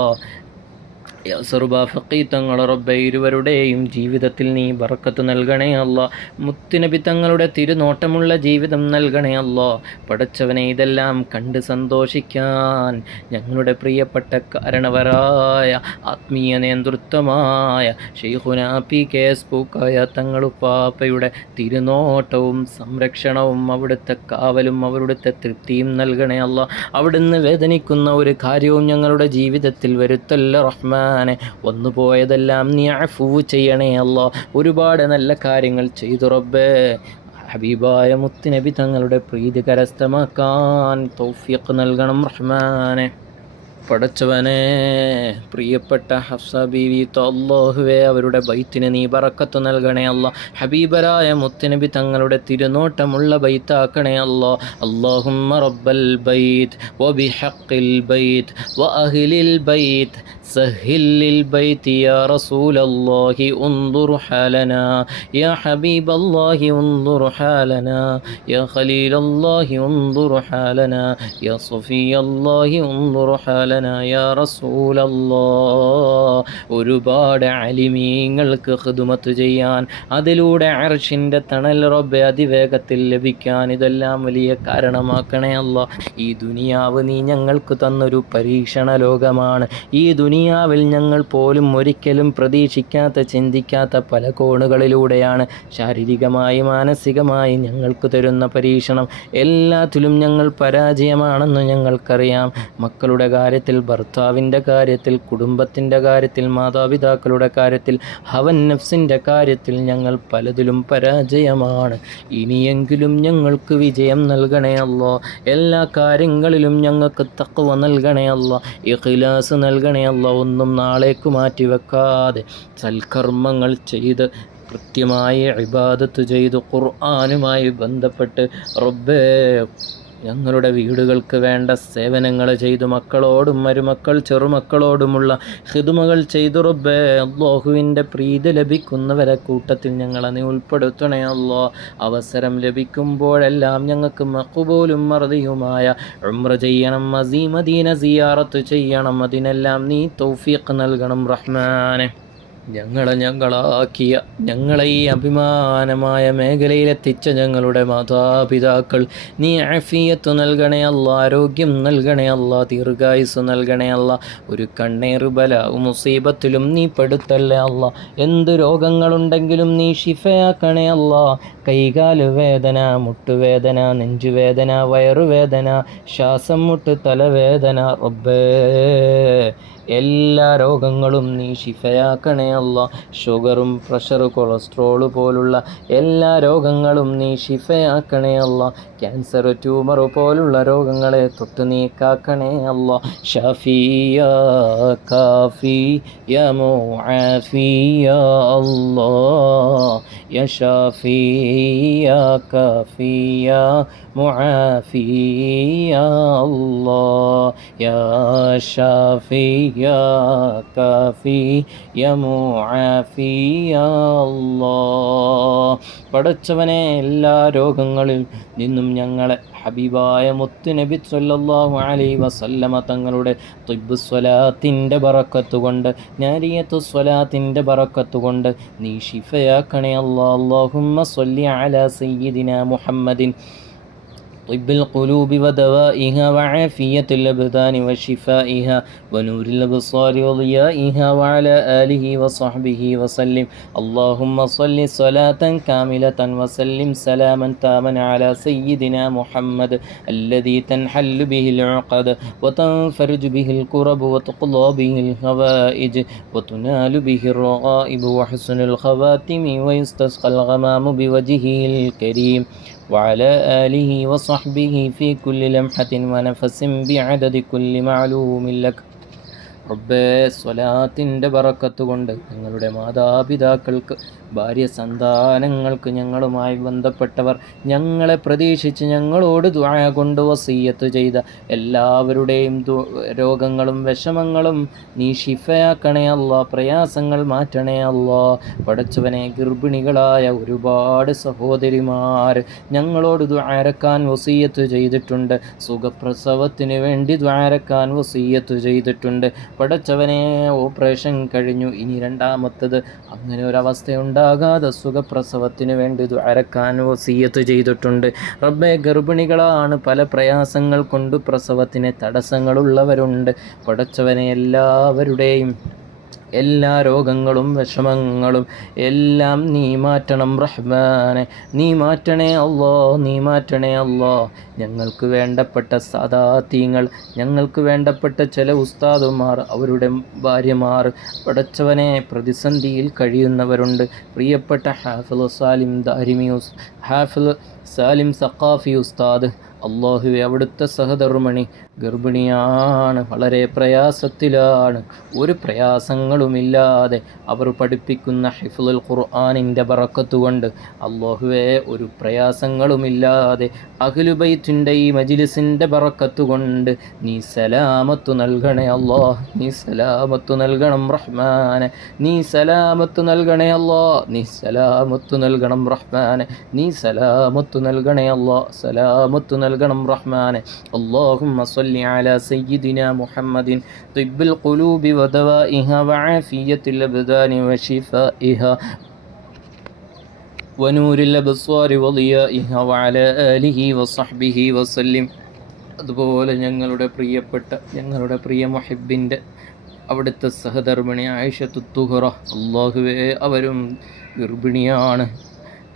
ഫഖീ തങ്ങൾ റബ്ബെ, ഇരുവരുടെയും ജീവിതത്തിൽ നീ ബറക്കത്ത് നൽകണേ അല്ല. മുത്തുനബി തങ്ങളുടെ തിരുനോട്ടമുള്ള ജീവിതം നൽകണേ അല്ല. പടച്ചവനെ, ഇതെല്ലാം കണ്ട് സന്തോഷിക്കാൻ ഞങ്ങളുടെ പ്രിയപ്പെട്ട കാരണവരായ ആത്മീയ നേതൃത്വമായ ശൈഖുനാ PKS പൂക്കായ തങ്ങളുപ്പാപ്പയുടെ തിരുനോട്ടവും സംരക്ഷണവും അവിടുത്തെ കാവലും അവിടുത്തെ തൃപ്തിയും നൽകണേ അല്ല. അവിടുന്ന് വേദനിക്കുന്ന ഒരു കാര്യവും ഞങ്ങളുടെ ജീവിതത്തിൽ വരുത്തല്ല റഹ്മാൻ. വന്നുപോയതെല്ലാം നീ അഫൂ ചെയ്യണേ അല്ലാ. ഒരുപാട് നല്ല കാര്യങ്ങൾ ചെയ്തു റബ്ബേ. ഹബീബായ മുത്തുനബി തങ്ങളുടെ പ്രീതി കരസ്ഥമാക്കാൻ തൗഫീഖ് നൽകണം റഹ്മാനെ. പടച്ചവനെ, പ്രിയപ്പെട്ട ഹഫ്സ ബീവി അല്ലാഹുവേ, അവരുടെ ബൈത്തിന് നീ ബറക്കത്ത് നൽകണേ അല്ല. ഹബീബരായ മുത്തുനബി തങ്ങളുടെ തിരുനോട്ടമുള്ള ബൈത്താക്കണേ അല്ല. അല്ലാഹുമ്മ റബ്ബൽ ബൈത്ത് വബിഹഖിൽ ബൈത്ത് വഅഹ്ലിൽ ബൈത്ത് സഹ്ഹിൽ ലിൽ ബൈത്ത് യാ റസൂലല്ലാഹി ഉൻദുർ ഹാലനാ യാ ഹബീബല്ലാഹി ഉൻദുർ ഹാലനാ യാ ഖലീലല്ലാഹി ഉൻദുർ ഹാലനാ യാ സഫിയല്ലാഹി ഉൻദുർ ഹാലനാ യാ റസൂലല്ലാഹ്. ഒരുപാട് അലിമീങ്ങൾക്ക് ഖിദ്മത്ത് ചെയ്യാൻ, അതിലൂടെ അർശിൻ്റെ തണൽ റബ്ബെ അതിവേഗത്തിൽ ലഭിക്കാൻ ഇതെല്ലാം വലിയ കാരണമാക്കണേ അല്ല. ഈ ദുനിയാവ് നീ ഞങ്ങൾക്ക് തന്നൊരു പരീക്ഷണ ലോകമാണ്. ഈ ദുനിയാവിൽ ഞങ്ങൾ പോലും ഒരിക്കലും പ്രതീക്ഷിക്കാത്ത ചിന്തിക്കാത്ത പല കോണുകളിലൂടെയാണ് ശാരീരികമായി മാനസികമായി ഞങ്ങൾക്ക് തരുന്ന പരീക്ഷണം. എല്ലാത്തിലും ഞങ്ങൾ പരാജയമാണെന്ന് ഞങ്ങൾക്കറിയാം. മക്കളുടെ കാര്യത്തിൽ, ഭർത്താവിൻ്റെ കാര്യത്തിൽ, കുടുംബത്തിൻ്റെ കാര്യത്തിൽ, മാതാപിതാക്കളുടെ കാര്യത്തിൽ, ഹവൻ നഫ്സിൻ്റെ കാര്യത്തിൽ ഞങ്ങൾ പലതിലും പരാജയമാണ്. ഇനിയെങ്കിലും ഞങ്ങൾക്ക് വിജയം നൽകണേ അല്ലാ. എല്ലാ കാര്യങ്ങളിലും ഞങ്ങൾക്ക് തഖ്വ നൽകണേ അല്ലാ, ഇഖ്ലാസ് നൽകണേ അല്ലാ. ഒന്നും നാളേക്ക് മാറ്റിവെക്കാതെ സൽക്കർമ്മങ്ങൾ ചെയ്ത് കൃത്യമായി ഇബാദത്ത് ചെയ്ത് ഖുർആനുമായി ബന്ധപ്പെട്ട് റബ്ബേ ഞങ്ങളുടെ വീടുകൾക്ക് വേണ്ട സേവനങ്ങൾ ചെയ്തു മക്കളോടും മരുമക്കൾ ചെറുമക്കളോടുമുള്ള ഖിദ്മകൾ ചെയ്തു റബ്ബേ അല്ലാഹുവിൻ്റെ പ്രീതി ലഭിക്കുന്നവരെ കൂട്ടത്തിൽ ഞങ്ങളെ നീ ഉൾപ്പെടുത്തണേ അല്ലാ. അവസരം ലഭിക്കുമ്പോഴെല്ലാം ഞങ്ങൾക്ക് മഖ്ബൂലും മർദിയുമായ ഉംറ ചെയ്യണം, മദീന സിയാറത്ത് ചെയ്യണം. അതിനെല്ലാം നീ തൗഫീഖ് നൽകണം റഹ്മാനെ. ഞങ്ങളാക്കിയ, ഞങ്ങളെ ഈ അഭിമാനമായ മേഖലയിലെത്തിച്ച ഞങ്ങളുടെ മാതാപിതാക്കൾ നീ ആഫിയത്ത് നൽകണേ അല്ല, ആരോഗ്യം നൽകണേ അല്ല, ദീർഘായുസ് നൽകണേ അല്ല. ഒരു കണ്ണേറ് ബലാവും മുസീബത്തിലും നീ പെടുത്തല്ലേ അല്ല. എന്ത് രോഗങ്ങളുണ്ടെങ്കിലും നീ ഷിഫയാക്കണേ അല്ല. കൈകാല് വേദന, മുട്ടുവേദന, നെഞ്ചുവേദന, വയറുവേദന, ശ്വാസം മുട്ട്, തലവേദന, റബ്ബേ എല്ലാ രോഗങ്ങളും നീ ഷിഫയാക്കണേ അല്ല. ഷുഗറും പ്രഷർ, കൊളസ്ട്രോൾ പോലുള്ള എല്ലാ രോഗങ്ങളും നീ ഷിഫയാക്കണേ അല്ല. ക്യാൻസർ, ട്യൂമർ പോലുള്ള രോഗങ്ങളെ തൊട്ട് നീ കാക്കണേ അല്ല. ഷാഫി യാ കാഫി യാ മുആഫി യാ അല്ലാഹ് യാ ഷാഫി യാ കാഫി യാ മുആഫി യാ അല്ലാഹ് യാ ഷാഫി യാ കാഫി യാ മുആഫി യാ അല്ലാഹ്. പടച്ചവനെ, എല്ലാ രോഗങ്ങളിൽ നിന്നും ഞങ്ങളെ ഹബീബായ മുത്ത് നബി സല്ലല്ലാഹു അലൈഹി വസല്ലമ തങ്ങളുടെ തിബ്ബു സ്വലാത്തിൻ്റെ ബറക്കത്ത് കൊണ്ട്, നാരിയത്തു സ്വലാത്തിൻ്റെ ബറക്കത്ത് കൊണ്ട് നീ ഷിഫയാക്കണേ അല്ലാ. അല്ലാഹുമ്മ സ്വല്ലി അലാ സയ്യിദിനാ മുഹമ്മദിൻ طب القلوب ودوائها وعافية الأبدان وشفائها ونور الأبصار وضيائها وعلى آله وصحبه وسلم. اللهم صل صلاة كاملة وسلم سلاما تاما على سيدنا محمد الذي تنحل به العقد وتنفرج به الكرب وتقضى به الهوائج وتنال به الرغائب وحسن الخواتم ويستسقى الغمام بوجهه الكريم وعلى آله وصحبه في كل لمحة ونفس بعدد كل معلوم لك. റബ്ബേ, സ്വലാത്തിൻ്റെ ബറക്കത്ത് കൊണ്ട് ഞങ്ങളുടെ മാതാപിതാക്കൾക്ക്, ഭാര്യ സന്താനങ്ങൾക്ക്, ഞങ്ങളുമായി ബന്ധപ്പെട്ടവർ, ഞങ്ങളെ പ്രതീക്ഷിച്ച് ഞങ്ങളോട് ദുആ കൊണ്ട് വസിയ്യത്ത് ചെയ്ത എല്ലാവരുടെയും രോഗങ്ങളും വിഷമങ്ങളും നീ ഷിഫയാക്കണേ അല്ലാ. പ്രയാസങ്ങൾ മാറ്റണേ അല്ലാ. പടച്ചവനെ, ഗർഭിണികളായ ഒരുപാട് സഹോദരിമാർ ഞങ്ങളോട് ദുആരക്കാൻ വസിയ്യത്ത് ചെയ്തിട്ടുണ്ട്. സുഖപ്രസവത്തിന് വേണ്ടി ദുആരക്കാൻ വസിയ്യത്ത് ചെയ്തിട്ടുണ്ട്. പടച്ചവനെ, ഓപ്പറേഷൻ കഴിഞ്ഞു, ഇനി രണ്ടാമത്തത്, അങ്ങനെ ഒരവസ്ഥയുണ്ടാകാതെ സുഖപ്രസവത്തിന് വേണ്ടി ദുആരക്കാൻ വസിയ്യത്ത് ചെയ്തിട്ടുണ്ട്. റബ്ബേ, ഗർഭിണികളാണ്, പല പ്രയാസങ്ങൾ കൊണ്ട് പ്രസവത്തിന് തടസ്സങ്ങളുള്ളവരുണ്ട്. പടച്ചവനെ, എല്ലാവരുടെയും എല്ലാ രോഗങ്ങളും വിഷമങ്ങളും എല്ലാം നീ മാറ്റണം റഹ്മാനെ. നീ മാറ്റണേ അല്ലാ, നീ മാറ്റണേ അല്ലാ. ഞങ്ങൾക്ക് വേണ്ടപ്പെട്ട സാദാത്യങ്ങൾ, ഞങ്ങൾക്ക് വേണ്ടപ്പെട്ട ചില ഉസ്താദുമാർ, അവരുടെ ഭാര്യമാർ, പടച്ചവനെ, പ്രതിസന്ധിയിൽ കഴിയുന്നവരുണ്ട്. പ്രിയപ്പെട്ട ഹാഫിള് സാലിം ദാരിമി, ഹാഫിള് സാലിം സഖാഫി ഉസ്താദ്, അല്ലാഹുവേ, അവിടുത്തെ സഹധർമ്മിണി ഗർഭിണിയാണ്, വളരെ പ്രയാസത്തിലാണ്. ഒരു പ്രയാസങ്ങളുമില്ലാതെ അവർ പഠിപ്പിക്കുന്ന ഹിഫ്ളുൽ ഖുർആനിൻ്റെ ബറക്കത്ത് കൊണ്ട് അല്ലാഹുവേ, ഒരു പ്രയാസങ്ങളുമില്ലാതെ അഹ്ലു ബൈത്തിൻ്റെ ഈ മജ്ലിസിൻ്റെ ബറക്കത്ത് കൊണ്ട് നീ സലാമത്ത് നൽകണേ അല്ലാ. നീ സലാമത്ത് നൽകണം റഹ്മാനെ. നീ സലാമത്ത് നൽകണേ അല്ലാ. നീ സലാമത്ത് നൽകണം റഹ്മാനെ. നീ സലാമത്ത് നൽകണേ അല്ലാ. സലാമത്ത് നൽകണം റഹ്മാനെ. അല്ലാഹുമ്മ സ്വല്ലി അലാ സയ്യിദിനാ മുഹമ്മദിൻ തിബ്ബുൽ ഖുലൂബി വദവാഇഹാ വആഫിയത്തുൽ അബ്ദാനി വശിഫാഇഹാ വനൂരിൽ അബ്സ്വാരി വളിയാഇഹാ വഅലാ ആലിഹി വസഹ്ബിഹി വസല്ലിം. അതുപോലെ ഞങ്ങളുടെ പ്രിയപ്പെട്ട, ഞങ്ങളുടെ പ്രിയ മുഹിബ്ബിൻ്റെ അവിടുത്തെ സഹധർമ്മിണി ആയിഷത്തു തുഹ്റ, അല്ലാഹുവേ, അവരും ഗർഭിണിയാണ്.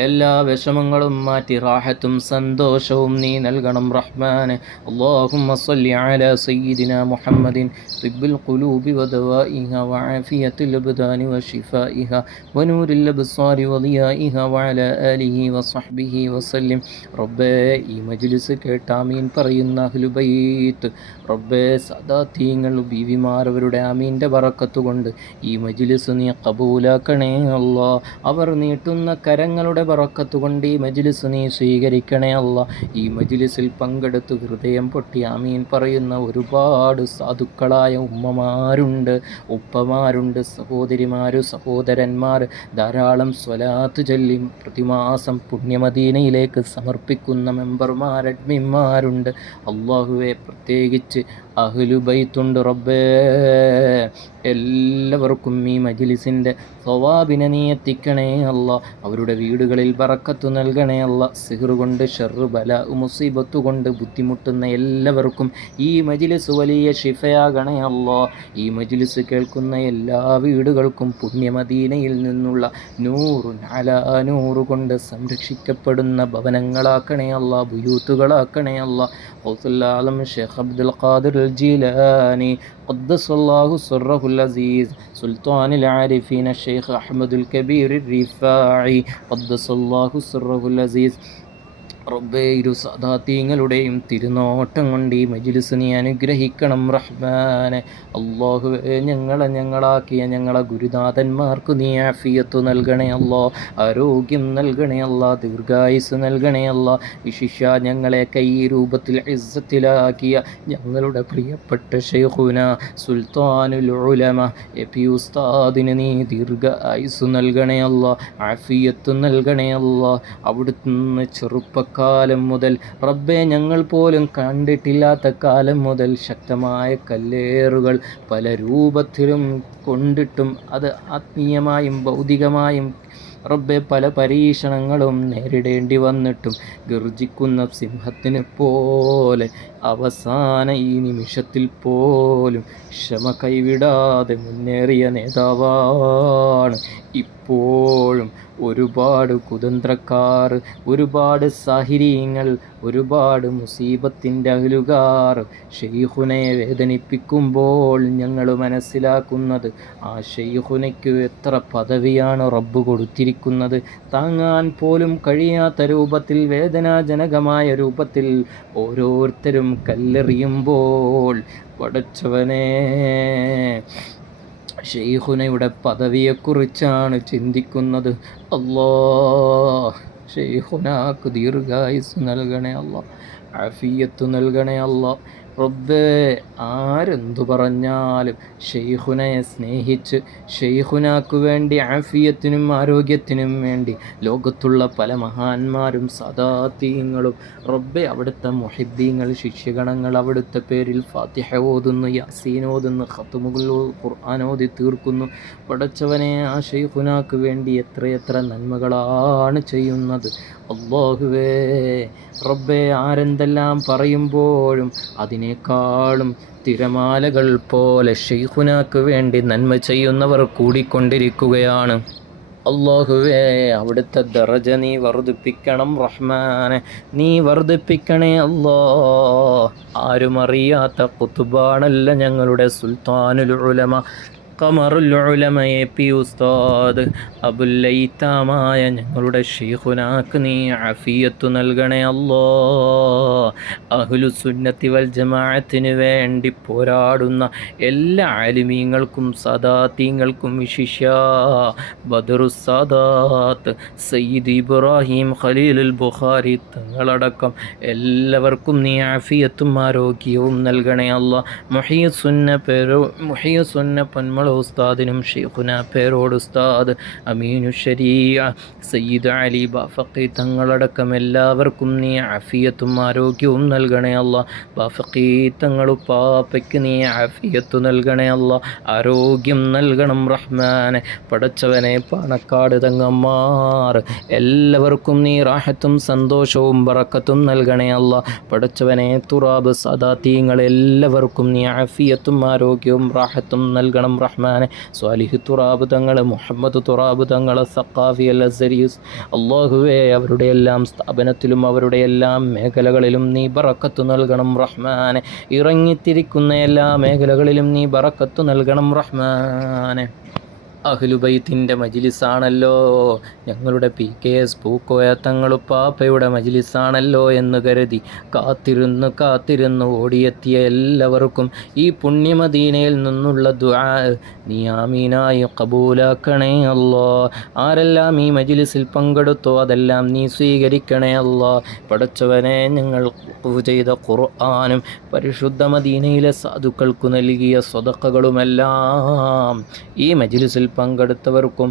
എല്ലാ വിഷമങ്ങളും മാറ്റി റാഹത്തും സന്തോഷവും നീ നൽകണം റഹ്മാനെ. അല്ലാഹുമ്മ സ്വല്ലി അലാ സയ്യിദിനാ മുഹമ്മദിൻ തിബ്ബുൽ ഖുലൂബി വദവാഇഹാ വആഫിയത്തുൽ അബ്ദാനി വശിഫാഇഹാ വനൂരിൽ അബ്സ്വാരി വളിയാഇഹാ വഅലാ ആലിഹി വസഹ്ബിഹി വസല്ലിം. റബ്ബേ, ഈ മജ്ലിസ് കേട്ട് ആമീൻ പറയുന്ന അഹ്ലു ബൈത്ത്, റബ്ബേ, സദാത്യങ്ങൾ, ബീവിമാർ, അവരുടെ ആമീൻ്റെ ബറക്കത്ത് കൊണ്ട് ഈ മജ്ലിസ് നീ ഖബൂലാക്കണേ അല്ലാ. അവർ നീട്ടുന്ന കരങ്ങളുടെ ബറക്കത്ത് കൊണ്ട് ഈ മജ്ലിസ് നീ സ്വീകരിക്കണേ അല്ലാ. ഈ മജ്ലിസിൽ പങ്കെടുത്ത് ഹൃദയം പൊട്ടി ആമീൻ പറയുന്ന ഒരുപാട് സാധുക്കളായ ഉമ്മമാരുണ്ട്, ഉപ്പമാരുണ്ട്, സഹോദരിമാർ, സഹോദരന്മാർ, ധാരാളം സ്വലാത്ത് ചൊല്ലി പ്രതിമാസം പുണ്യമദീനയിലേക്ക് സമർപ്പിക്കുന്ന മെമ്പർമാർ, അഡ്മിന്മാരുണ്ട്. അല്ലാഹുവേ, പ്രത്യേകിച്ച് അഹ്ലു ബൈത്തുണ്ട്. റബ്ബേ, എല്ലാവർക്കും ഈ മജ്ലിസിൻ്റെ സവാബിനെ നീ എത്തിക്കണേ അല്ലാ. അവരുടെ വീടുകളിൽ ബറക്കത്ത് നൽകണേ അല്ലാ. സിഹ്റ് കൊണ്ട്, ഷർറ്, ബല, മുസീബത്ത് കൊണ്ട് ബുദ്ധിമുട്ടുന്ന എല്ലാവർക്കും ഈ മജ്ലിസ് വലിയ ഷിഫയാകണേ അല്ലാ. ഈ മജ്ലിസ് കേൾക്കുന്ന എല്ലാ വീടുകൾക്കും പുണ്യമദീനയിൽ നിന്നുള്ള നൂറ് അലാ നൂറ് കൊണ്ട് സംരക്ഷിക്കപ്പെടുന്ന ഭവനങ്ങളാക്കണേ അല്ലാ, ബുയൂത്തുകളാക്കണേ അല്ലാ. ഖൗസുൽ ആലം ഷെയ്ഖ് അബ്ദുൽ ഖാദിർ അൽ ജീലാനി ഖദ്ദസല്ലാഹു സിർറഹുൽ അസീസ്, സുൽത്താനുൽ ആരിഫീൻ ഷെയ്ഖ് അഹ്മദുൽ കബീർ റിഫാഇ ഖദ്ദസല്ലാഹു സിർറഹുൽ അസീസ്, റബ്ബേ ഇരു സദാതീങ്ങളുടെയും തിരുനോട്ടം കൊണ്ട് ഈ മജ്ലിസ് നീ അനുഗ്രഹിക്കണം റഹ്മാനെ. അല്ലാഹുവേ ഞങ്ങളാക്കിയ ഞങ്ങളെ ഗുരുനാഥന്മാർക്ക് നീ ആഫിയത്ത് നൽകണേ അല്ലാ, ആരോഗ്യം നൽകണേ അല്ലാ, ദീർഘായുസ് നൽകണേ അല്ലാ. വിശിഷ്യ ഞങ്ങളെയൊക്കെ ഈ രൂപത്തിൽ ഇസ്സത്തിലാക്കിയ ഞങ്ങളുടെ പ്രിയപ്പെട്ട ശൈഖുന സുൽത്താനുൽ ഉലമ എപി ഉസ്താദിന് നീ ദീർഘായുസ് നൽകണേ അല്ലാ, ആഫിയത്ത് നൽകണേ അല്ലാ. അവിടുന്ന് ചെറുപ്പക്കാലം മുതൽ റബ്ബേ ഞങ്ങൾ പോലും കണ്ടിട്ടില്ലാത്ത കാലം മുതൽ ശക്തമായ കല്ലേറുകൾ പല രൂപത്തിലും കൊണ്ടിട്ടും അത് ആത്മീയമായും ഭൗതികമായും റബ്ബെ പല പരീക്ഷണങ്ങളും നേരിടേണ്ടി വന്നിട്ടും ഗർജിക്കുന്ന സിംഹത്തിന് പോലെ അവസാന ഈ നിമിഷത്തിൽ പോലും ക്ഷമ കൈവിടാതെ മുന്നേറിയ നേതാവാണ്. ഇപ്പോഴും ഒരുപാട് കുതന്ത്രക്കാർ, ഒരുപാട് സാഹിര്യങ്ങൾ, ഒരുപാട് മുസീബത്തിൻ്റെ അഹ്ലുകാർ ഷെയ്ഖുനയെ വേദനിപ്പിക്കുമ്പോൾ ഞങ്ങൾ മനസ്സിലാക്കുന്നത് ആ ഷെയ്ഖുനയ്ക്ക് എത്ര പദവിയാണ് റബ്ബ് കൊടുത്തിരിക്കുന്നത്. താങ്ങാൻ പോലും കഴിയാത്ത രൂപത്തിൽ, വേദനാജനകമായ രൂപത്തിൽ ഓരോരുത്തരും കല്ലെറിയുമ്പോൾ പടച്ചവനെ ഷെയ്ഖുനയുടെ പദവിയെക്കുറിച്ചാണ് ചിന്തിക്കുന്നത്. അല്ലാഹ് ഷെയ്ഖുനാക്ക് ദീർഘായുസ് നൽകണേ അല്ലാ, ആഫിയത്ത് നൽകണേ അല്ലാ. റബ്ബേ ആരെന്തു പറഞ്ഞാലും ഷെയ്ഖുനയെ സ്നേഹിച്ച് ഷെയ്ഖുനാക്കു വേണ്ടി ആഫിയത്തിനും ആരോഗ്യത്തിനും വേണ്ടി ലോകത്തുള്ള പല മഹാന്മാരും സദാതീങ്ങളും റബ്ബെ അവിടുത്തെ മുഹിബ്ബീങ്ങൾ ശിഷ്യഗണങ്ങൾ അവിടുത്തെ പേരിൽ ഫാത്തിഹ ഓതുന്നു, യാസീൻ ഓതുന്നു, ഖത്മുൽ ഖുർആൻ ഓതി തീർക്കുന്നു. പടച്ചവനെ ആ ഷെയ്ഖുനാക്ക് വേണ്ടി എത്രയെത്ര നന്മകളാണ് ചെയ്യുന്നത്. അല്ലാഹുവേ റബ്ബെ ആരെന്തെല്ലാം പറയുമ്പോഴും അതിനേക്കാളും തിരമാലകൾ പോലെ ഷെയ്ഖുനാക്ക് വേണ്ടി നന്മ ചെയ്യുന്നവർ കൂടിക്കൊണ്ടിരിക്കുകയാണ്. അല്ലാഹുവേ അവിടുത്തെ ദറജ നീ വർദ്ധിപ്പിക്കണം റഹ്മാനെ, നീ വർദ്ധിപ്പിക്കണേ അല്ലാ. ആരും അറിയാത്ത ഖുത്ബാണല്ല ഞങ്ങളുടെ സുൽത്താനുൽ ഉലമ ഖമറുൽ ഉലമ എപി ഉസ്താദ് അബുല്ലൈത്താമായ ഞങ്ങളുടെ ഷെയ്ഖുനാക്ക് നീ ആഫിയത്ത് നൽകണേ അല്ലാ. അഹ്ലുസുന്നത്തി വൽ ജമാഅത്തിന് വേണ്ടി പോരാടുന്ന എല്ലാ ആലിമീങ്ങൾക്കും സദാതീങ്ങൾക്കും വിശിഷ്യ ബദറുസ്സാദാത്ത് സയ്യിദ് ഇബ്രാഹിം ഖലീലുൽ ബുഖാരി തങ്ങളടക്കം എല്ലാവർക്കും നീ ആഫിയത്തും ആരോഗ്യവും നൽകണേ അല്ലാ. മുഹിയുസുന്ന പന്മള ഉസ്താദിനും ഷെയ്ഖുന പേരോട് ഉസ്താദ് അമീനു ശരീഅ സയ്യിദ് അലി ബാഫഖി തങ്ങളടക്കം എല്ലാവർക്കും നീ ആഫിയത്തും ആരോഗ്യവും നൽകണേ അല്ലാ. ബാഫഖി തങ്ങളുപ്പാപ്പയ്ക്ക് നീ ആഫിയത്ത് നൽകണേ അല്ലാ, ആരോഗ്യം നൽകണം റഹ്മാനെ. പടച്ചവനെ പാണക്കാട് തങ്ങന്മാർ എല്ലാവർക്കും നീ റാഹത്തും സന്തോഷവും ബറക്കത്തും നൽകണേ അല്ലാ. പടച്ചവനെ തുറാബ് സദാതീങ്ങൾ എല്ലാവർക്കും നീ ആഫിയത്തും ആരോഗ്യവും റാഹത്തും നൽകണം റഹ്മാനെ. സ്വാലിഹ് തുറാബ് തങ്ങൾ, മുഹമ്മദ് തുറാബ് തങ്ങൾ, സഖാഫി അൽ അസ്സരിയുസ് അല്ലാഹുവേ അവരുടെ എല്ലാം സ്ഥാപനത്തിലും അവരുടെ എല്ലാം മേഖലകളിലും നീ ബറക്കത്ത് നൽകണം റഹ്മാനെ. ഇറങ്ങിത്തിരിക്കുന്ന എല്ലാ മേഖലകളിലും നീ ബറക്കത്ത് നൽകണം റഹ്മാനെ. അഹ്ലുബൈത്തിൻ്റെ മജ്ലിസാണല്ലോ ഞങ്ങളുടെ PKS പൂക്കോയ തങ്ങളുപ്പാപ്പയുടെ മജ്ലിസാണല്ലോ എന്ന് കരുതി കാത്തിരുന്ന് ഓടിയെത്തിയ എല്ലാവർക്കും ഈ പുണ്യമദീനയിൽ നിന്നുള്ള ദുആ നീ ആമീനായി കബൂലാക്കണേ അല്ലാ. ആരെല്ലാം ഈ മജ്ലിസിൽ പങ്കെടുത്തോ അതെല്ലാം നീ സ്വീകരിക്കണേ അല്ലാ. പടച്ചവനെ ഞങ്ങൾ ചെയ്ത ഖുർആനും പരിശുദ്ധ മദീനയിലെ സാധുക്കൾക്കു നൽകിയ സ്വതക്കകളുമെല്ലാം ഈ മജ്ലിസിൽ പങ്കെടുത്തവർക്കും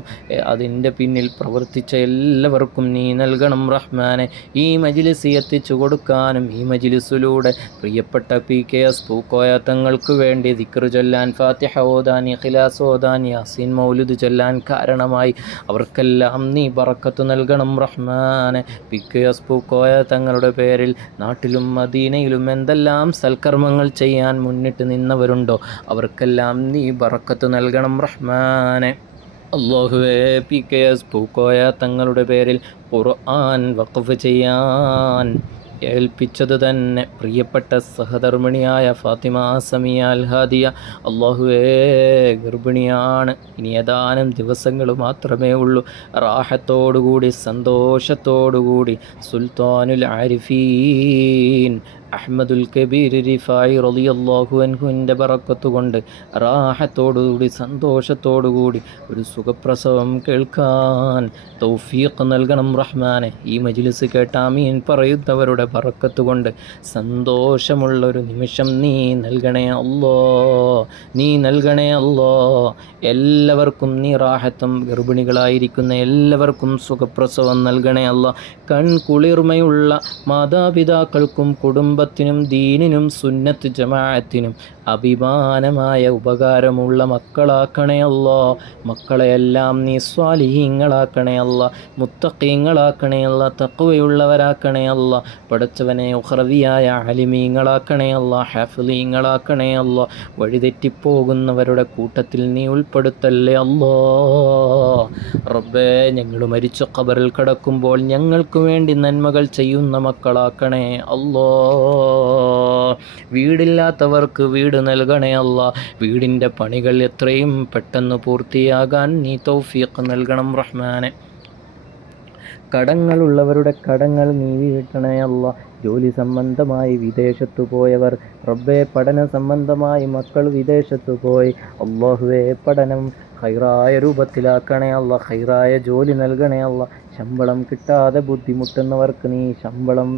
അതിൻ്റെ പിന്നിൽ പ്രവർത്തിച്ച എല്ലാവർക്കും നീ നൽകണം റഹ്മാനെ. ഈ മജ്ലിസ് എത്തിച്ചു കൊടുക്കാനും ഈ മജ്ലിസിലൂടെ പ്രിയപ്പെട്ട PKS പൂക്കോയ തങ്ങൾക്ക് വേണ്ടി ദിക്ർ ചൊല്ലാൻ, ഫാത്തിഹ ഓതാൻ, ഇഖ്ലാസ് ഓതാൻ, യാസീൻ മൗലിദ് ചൊല്ലാൻ കാരണമായി അവർക്കെല്ലാം നീ ബറക്കത്ത് നൽകണം റഹ്മാനെ. PKS പൂക്കോയ തങ്ങളുടെ പേരിൽ നാട്ടിലും മദീനയിലും എന്തെല്ലാം സൽക്കർമ്മങ്ങൾ ചെയ്യാൻ മുന്നിട്ട് നിന്നവരുണ്ടോ അവർക്കെല്ലാം നീ ബറക്കത്ത് നൽകണം റഹ്മാനെ. അല്ലാഹുവേ PKS പൂക്കോയ തങ്ങളുടെ പേരിൽ ഖുർആൻ വഖഫ് ചെയ്യാൻ ഏൽപ്പിച്ചത് തന്നെ പ്രിയപ്പെട്ട സഹധർമ്മിണിയായ ഫാത്തിമ സമിയ അൽ ഹാദിയ. അള്ളാഹുവേ, ഗർഭിണിയാണ്, ഇനി ഏതാനും ദിവസങ്ങൾ മാത്രമേ ഉള്ളൂ. റാഹത്തോടുകൂടി സന്തോഷത്തോടുകൂടി സുൽത്താനുൽ ആരിഫീൻ അഹ്മദുൽ കബീർ റിഫായി റളിയല്ലാഹു അൻഹുവിൻ്റെ ബറക്കത്തുകൊണ്ട് റാഹത്തോടുകൂടി സന്തോഷത്തോടുകൂടി ഒരു സുഖപ്രസവം കേൾക്കാൻ തൗഫീഖ് നൽകണം റഹ്മാനെ. ഈ മജ്ലിസ് കേട്ട ആമീൻ പറയുന്നവരുടെ ബറക്കത്ത് കൊണ്ട് സന്തോഷമുള്ളൊരു നിമിഷം നീ നൽകണേ അല്ലാ, നീ നൽകണേ അല്ലാ. എല്ലാവർക്കും നീ റാഹത്തും, ഗർഭിണികളായിരിക്കുന്ന എല്ലാവർക്കും സുഖപ്രസവം നൽകണേ അല്ലാ. കൺകുളിർമയുള്ള മാതാപിതാക്കൾക്കും കുടുംബത്തിനും ദീനിനും സുന്നത്ത് ജമാഅത്തിനും അഭിമാനമായ ഉപകാരമുള്ള മക്കളാക്കണേ അല്ലാ. മക്കളെയെല്ലാം നീ സ്വാലിഹീങ്ങളാക്കണേ അല്ലാ, മുത്തഖീങ്ങളാക്കണേ അല്ലാ, തഖ്വയുള്ളവരാക്കണേ അല്ലാ. പടച്ചവനെ ഉഖ്റവിയായ ആലിമീങ്ങളാക്കണേ അല്ലാ, ഹാഫിളീങ്ങളാക്കണേ അല്ലാ. വഴിതെറ്റിപ്പോകുന്നവരുടെ കൂട്ടത്തിൽ നീ ഉൾപ്പെടുത്തല്ലേ അല്ലാ. റബ്ബേ, ഞങ്ങൾ മരിച്ചു ഖബറിൽ കിടക്കുമ്പോൾ ഞങ്ങൾക്ക് വേണ്ടി നന്മകൾ ചെയ്യുന്ന മക്കളാക്കണേ അല്ലാ. വീടില്ലാത്തവർക്ക് വീട് നൽകണേ അല്ലാ. വീടിൻ്റെ പണികൾ എത്രയും പെട്ടെന്ന് പൂർത്തിയാകാൻ നീ തൗഫീഖ് നൽകണം റഹ്മാനെ. കടങ്ങളുള്ളവരുടെ കടങ്ങൾ നീ വീട്ടണേ അല്ലാ. ജോലി സംബന്ധമായി വിദേശത്തു പോയവർ, റബ്ബേ, പഠന സംബന്ധമായി മക്കൾ വിദേശത്തു പോയി, അല്ലാഹുവേ, പഠനം ഖൈറായ രൂപത്തിലാക്കണേ അല്ലാ. ഖൈറായ ജോലി നൽകണേ അല്ലാ. ശമ്പളം കിട്ടാതെ ബുദ്ധിമുട്ടുന്നവർക്ക് നീ ശമ്പളം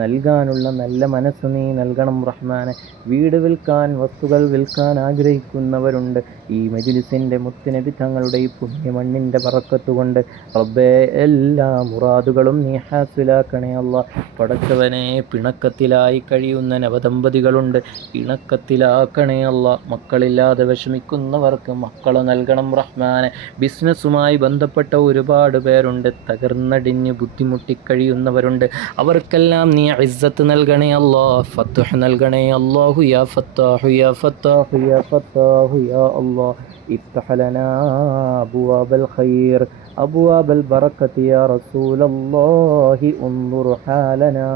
നൽകാനുള്ള നല്ല മനസ്സ് നീ നൽകണം റഹ്മാനെ. വീട് വിൽക്കാൻ, വസ്തുക്കൾ വിൽക്കാൻ ആഗ്രഹിക്കുന്നവരുണ്ട്. ഈ മജ്ലിസിൻ്റെ മുത്തുനബി തങ്ങളുടെ ഈ പുണ്യമണ്ണിൻ്റെ ബറക്കത്ത് കൊണ്ട് റബ്ബേ, എല്ലാ മുറാദുകളും നീ ഹാസിലാക്കണേ അല്ലാ. പടച്ചവനെ, പിണക്കത്തിലായി കഴിയുന്ന നവദമ്പതികളുണ്ട്, ഇണക്കത്തിലാക്കണേ അല്ലാ. മക്കളില്ലാതെ വിഷമിക്കുന്നവർക്ക് മക്കളെ നൽകണം റഹ്മാനെ. ബിസിനസ്സുമായി ബന്ധപ്പെട്ട ഒരുപാട് പേരുണ്ട്, തകർന്നടിഞ്ഞ് ബുദ്ധിമുട്ടിക്കഴിയുന്നവരുണ്ട്. അവർക്കെല്ലാം നീ ഇസ്സത്ത് നൽകണേ അല്ലാ, ഫത്ഹ് നൽകണേ അല്ലാഹു യാ ഫത്താഹു യാ ഫത്താഹു യാ ഫത്താഹു യാ അല്ലാ. ഇഫ്തഹ് ലനാ അബ്വാബൽ ഖൈർ അബ്വാബൽ ബറക്കത്ത് യാ റസൂലല്ലാഹി ഉൻദുർ ഹാലനാ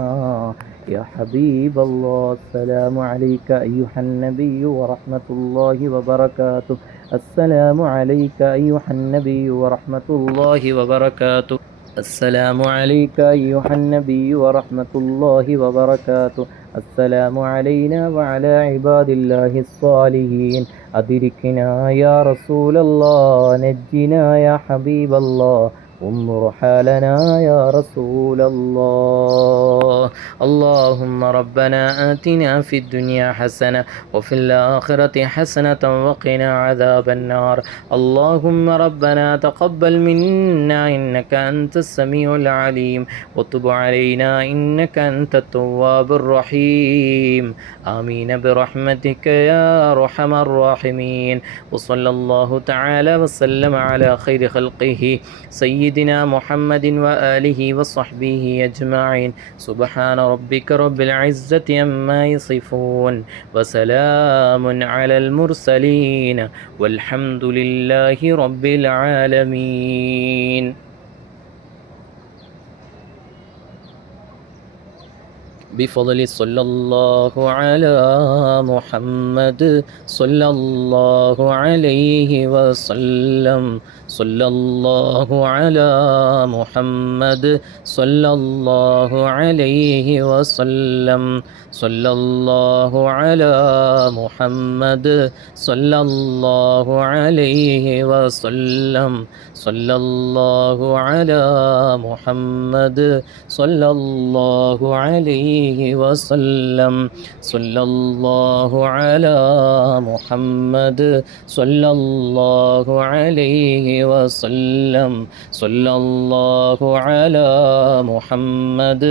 يا حبيب الله. السلام عليك أيها النبي ورحمة الله وبركاته. السلام عليك أيها النبي ورحمة الله وبركاته. السلام عليك أيها النبي ورحمة الله وبركاته. السلام علينا وعلى عباد الله الصالحين. أدركنا يا رسول الله، نجنا يا حبيب الله، انظر حالنا يا رسول الله. اللهم ربنا آتنا في الدنيا حسنة وفي الآخرة حسنة وقنا عذاب النار. اللهم ربنا تقبل منا إنك أنت السميع العليم وتب علينا إنك أنت التواب الرحيم. آمين برحمتك يا أرحم الراحمين. وصلى الله تعالى وسلم على خير خلقه سيدنا محمد وآله وصحبه أجمعين. سبحان ربك رب العزة عما يصفون وسلام على المرسلين والحمد لله رب العالمين. بفضل صلى الله على محمد صلى الله عليه وسلم. صلى الله على محمد صلى الله عليه وسلم. صلى الله على محمد صلى الله عليه وسلم. صلى الله على محمد صلى الله عليه وسلم. صلى الله على محمد صلى الله عليه وسلم. صلى الله على محمد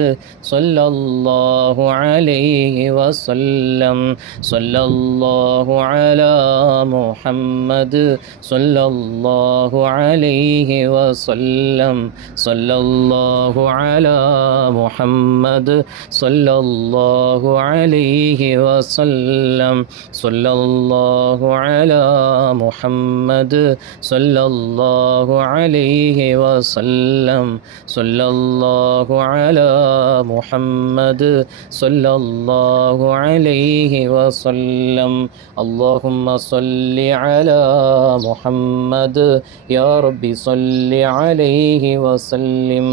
صلى الله عليه وسلم. صلى الله على محمد صلى الله عليه وسلم. صلى الله على محمد صلى صلى الله عليه وسلم صلى الله على محمد صلى الله عليه وسلم صلى الله على محمد صلى الله عليه وسلم اللهم صل على محمد يا رب صل عليه وسلم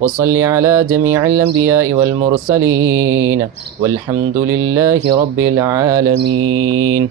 وصل على جميع الأنبياء والمرسلين والحمد لله رب العالمين.